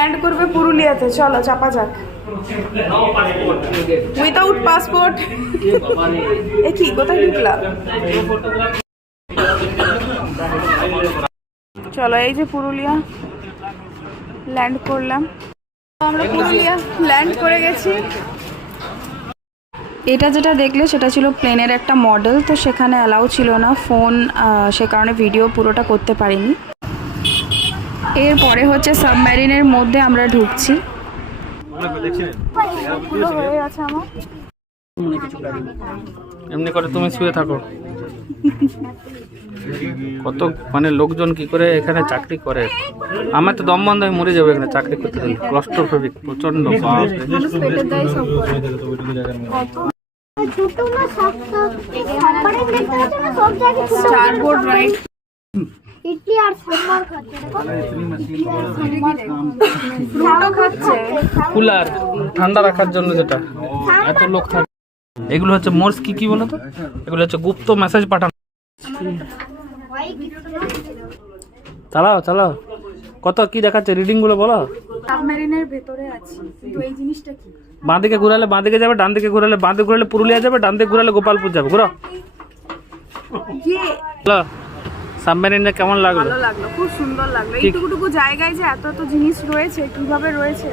Land করবে পুরুলিয়াতে, চলো চাপা যাক। Without passport. এ কি, কোথায় ঢুকলাম? চলো, এই যে পুরুলিয়া ল্যান্ড করলাম। আমরা পুরুলিয়া ল্যান্ড করে গেছি। এটা যেটা দেখলে সেটা ছিল প্লেনের একটা মডেল, তো সেখানে অ্যালাউ ছিল না ফোন, সে কারণে ভিডিও পুরোটা করতে পারিনি। এরপরে হচ্ছে সাবমেরিনের মধ্যে আমরা ঢুকছি। এমনি করে তুমি শুয়ে থাকো। কত মানে লোকজন কি করে এখানে চাকরি করে, আমার তো দম বন্ধ হয়ে মরে যাবে এখানে চাকরি করতে গেলে। ক্লস্ট্রোফোবিক প্রচন্ড। কুলার ঠান্ডা রাখার জন্য, যেটা এত লোক থাকে। এগুলো হচ্ছে মোর্স কি বলতো, এগুলো হচ্ছে গুপ্ত মেসেজ পাঠানো। চালাও কত কি দেখাচ্ছে, রিডিং গুলো বলো। সাবমেরিনের ভেতরে আছি, তো এই জিনিসটা কি? বাঁ দিকে ঘুরালে বাঁ দিকে যাবে, ডান দিকে ঘুরালে বাঁ দিকে ঘুরালে পুরুলিয়া যাবে, ডান দিকে ঘুরালে গোপালপুর যাবে। ঘুরো। সাবমেরিনে কেমন লাগলো? ভালো লাগলো, খুব সুন্দর লাগলো। এইটুকুটুকু জায়গায় যে এত জিনিস রয়েছে, কিভাবে রয়েছে